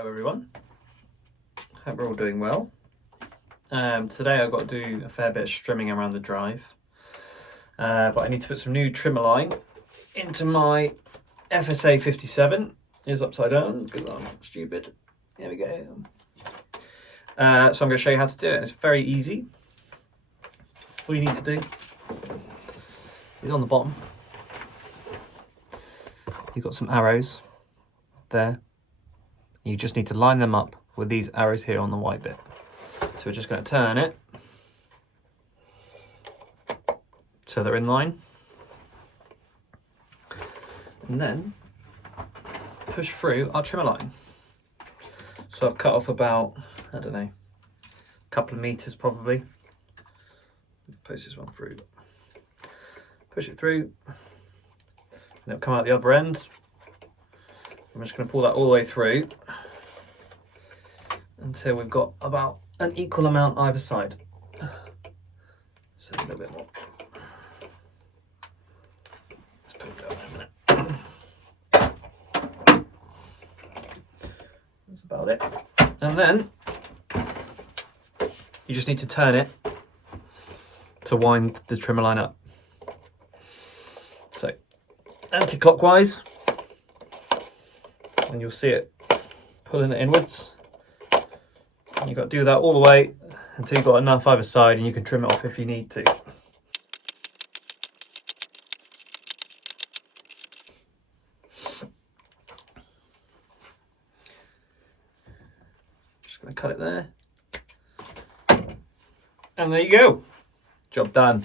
Hello everyone, hope we're all doing well. Today I've got to do a fair bit of strimming around the drive, but I need to put some new trimmer line into my Fsa57. It's upside down because I'm stupid. There we go. So I'm going to show you how to do it. It's very easy. All you need to do is on the bottom, you've got some arrows there. You just need to line them up with these arrows here on the white bit. So we're just going to turn it so they're in line, and then push through our trimmer line. So I've cut off about, I don't know, a couple of meters probably. Post this one through, push it through, and it'll come out the other end. I'm just going to pull that all the way through until we've got about an equal amount either side. So a little bit more. Let's put it down in a minute. That's about it. And then you just need to turn it to wind the trimmer line up. So anti-clockwise, and you'll see it pulling it inwards. And you've got to do that all the way until you've got enough either side, and you can trim it off if you need to. Just going to cut it there. And there you go. Job done.